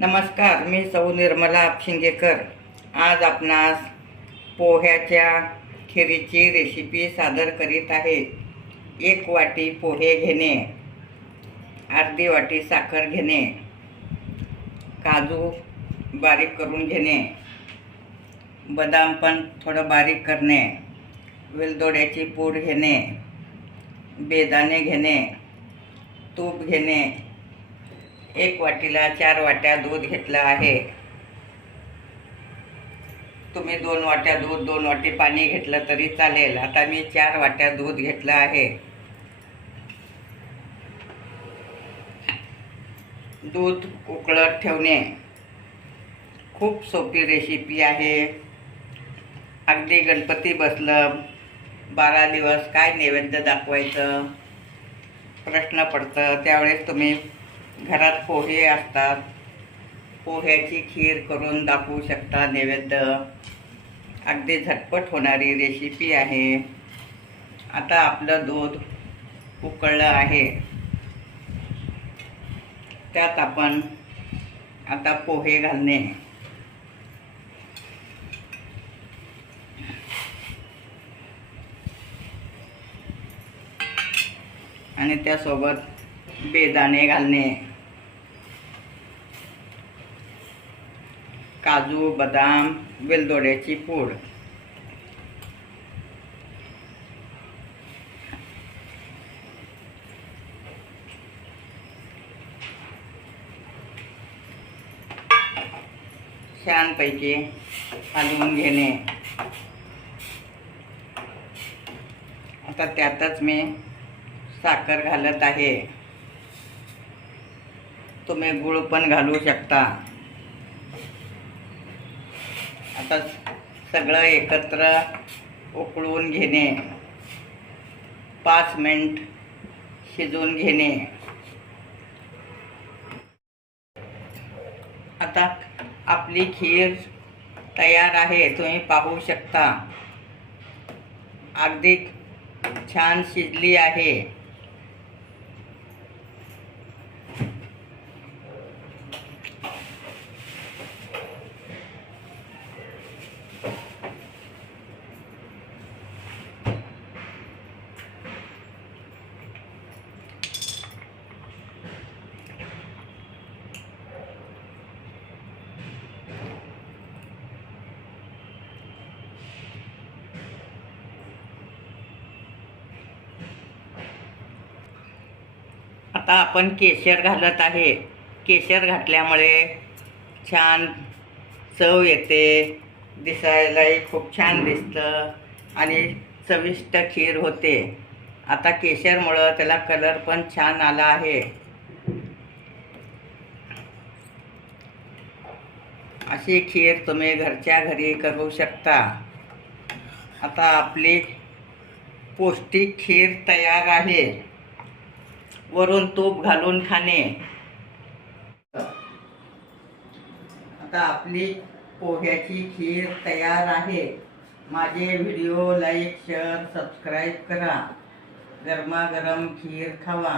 नमस्कार, मी सौ निर्मला शिंगेकर। आज आपणास पोह्याच्या खिरीची रेसिपी सादर करीत आहे। 1 वाटी पोहे घेणे, अर्धी वाटी साखर घेणे, काजू बारीक करून घेणे, बदाम पण थोडं बारीक करणे, वेलदोड्याची पूड घेणे, बेदाणे घेणे, तूप घेणे। 1 वाटीला 4 वाट्या दूध घेतलं आहे। तुम्ही 2 वाट्या दूध 2 वाटी पाणी घेतलं तरी चालेल। आता मी 4 वाट्या दूध घेतलं आहे। दूध उकळत ठेवणे खूप सोपी रेसिपी आहे। अगदी गणपती बसलं 12 दिवस काय नैवेद्य दाखवायचं प्रश्न पडतं, त्यावेळेस तुम्ही घरात पोहे असतात, पोह्याची खीर करून दाखवू शकता नैवेद्य। अगदी झटपट होणारी रेसिपी आहे। आता आपलं दूध उकळलं आहे, त्यात आपण आता पोहे घालणे। आणि त्यासोबत बेदाणे घालणे, काजू बदाम वेलदोड्याची पूड, छानपैकी हलवून घेणे। आता त्यातच मी साखर घालत आहे। तुम्ही गुळ पण घालू शकता। आता सगळं एकत्र उकळून घेणे, 5 मिनिट शिजवून घेणे। आता आपली खीर तयार आहे, तुम्ही पाहू शकता। अगदी छान शिजली आहे। आता आपण केशर घालत आहे। केशर घातल्यामुळे छान चव येते, दिसायलाही खूप छान दिसतं आणि चविष्ट खीर होते। आता केशरमुळं त्याला कलर पण छान आला आहे। अशी खीर तुम्ही घरच्या घरी करू शकता। आता आपली पौष्टिक खीर तयार आहे। वरून तूप घालून खाणे। आता आपली पोह्याची खीर तयार आहे। माझे व्हिडिओ लाईक शेअर सबस्क्राईब करा। गरमागरम खीर खावा।